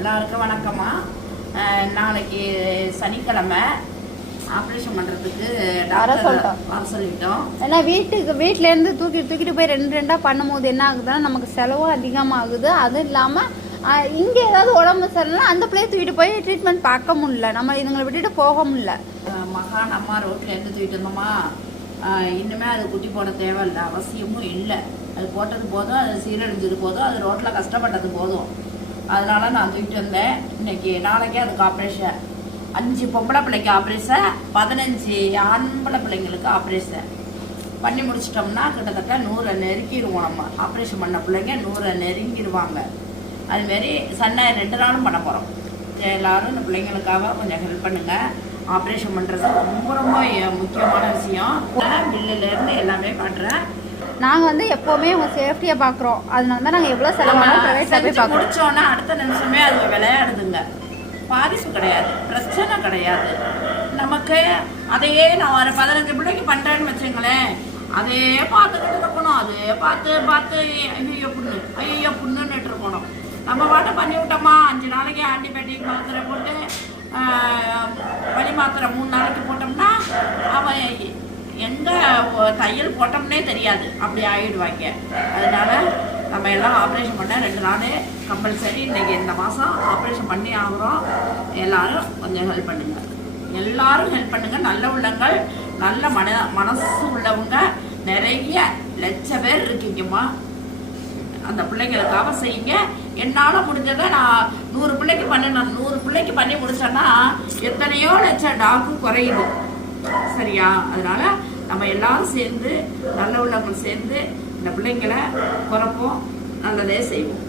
எல்லாருக்கும் வணக்கம்மா. நாளைக்கு சனிக்கிழமை ஆப்ரேஷன் பண்ணுறதுக்கு வர சொல்லிட்டோம். ஏன்னா வீட்டிலேருந்து தூக்கிட்டு போய் ரெண்டாக பண்ணும்போது என்ன ஆகுதுன்னா நமக்கு செலவும் அதிகமாகுது. அதுவும் இல்லாமல் இங்கே ஏதாவது உடம்பு சரியில்லைனா அந்த பிள்ளையை தூக்கிட்டு போய் ட்ரீட்மெண்ட் பார்க்க முடியல, நம்ம இதுங்களை விட்டுட்டு போக முடியல. மகான் அம்மா ரோட்லேருந்து தூக்கிட்டு இருந்தோம்மா. இன்னுமே அது குட்டி போட தேவையில்லை, அவசியமும் இல்லை. அது போட்டது போதும், அது சீரழிஞ்சது போதும், அது ரோட்டில் கஷ்டப்பட்டது போதும். அதனால நான் தூக்கிட்டு வந்தேன். நாளைக்கே அதுக்கு ஆப்ரேஷன். 5 பொம்பளை பிள்ளைக்கு ஆப்ரேஷன், 15 ஆண்பளை பிள்ளைங்களுக்கு ஆப்ரேஷன் பண்ணி முடிச்சிட்டோம்னா கிட்டத்தட்ட 100 நெருங்கிடுவோம். நம்ம ஆப்ரேஷன் பண்ண பிள்ளைங்க 100 நெருங்கிடுவாங்க. அதுமாரி சன்னாய் 2 நாளும் பண்ண போகிறோம். எல்லோரும் இந்த பிள்ளைங்களுக்காக கொஞ்சம் ஹெல்ப் பண்ணுங்கள். ஆப்ரேஷன் பண்ணுறது ரொம்ப ரொம்ப முக்கியமான விஷயம். பில்லுலேருந்து எல்லாமே பண்ணுறேன். நாங்கள் எப்போவுமே உங்கள் சேஃப்டியை பார்க்குறோம். அதனால தான் நாங்கள் எவ்வளோ செலவாகும் ப்ரைவேட்டில் போய் பார்க்குறோம். முடிச்சோன்னா அடுத்த நிமிஷமே அது விளையாடுதுங்க. பாதிப்பு கிடையாது, பிரச்சனை கிடையாது நமக்கு. அதையே நான் ஒரு 15 பிள்ளைக்கு பண்ணுறேன்னு வச்சுங்களேன், அதே பார்த்துக்கிட்டு இருக்கணும். அதே பார்த்து ஐயோ புண்ணுன்னுட்டு இருக்கணும். நம்ம பாட்டை பண்ணி விட்டோமா, 5 நாளைக்கு ஆன்டிபயோட்டிக் மாத்திரை போட்டு வலி மாத்திரை 3 நாளைக்கு போட்டோம்னா அவன் எங்கே தையல் போட்டோம்னே தெரியாது, அப்படி ஆகிடுவாங்க. அதனால நம்ம எல்லாம் ஆப்ரேஷன் பண்ண 2 நாள் கம்பல்சரி. இன்றைக்கி இந்த மாதம் ஆப்ரேஷன் பண்ணி ஆகிறோம். எல்லோரும் கொஞ்சம் ஹெல்ப் பண்ணுங்கள். எல்லோரும் ஹெல்ப் பண்ணுங்கள். நல்ல உள்ளங்கள், நல்ல மனசு உள்ளவங்க நிறைய லட்சம் பேர் இருக்கீங்கம்மா. அந்த பிள்ளைங்களுக்காக செய்யுங்க. என்னால் முடிஞ்சதை நான் 100 பிள்ளைக்கு பண்ணினேன். 100 பிள்ளைக்கு பண்ணி முடிச்சேன்னா எத்தனையோ லட்சம் டாக்கு குறையுது. சரியா? அதனால நம்ம எல்லாரும் சேர்ந்து, நல்ல உள்ளவங்க சேர்ந்து இந்த பிள்ளைங்களை குறைப்போம், நல்லதே செய்வோம்.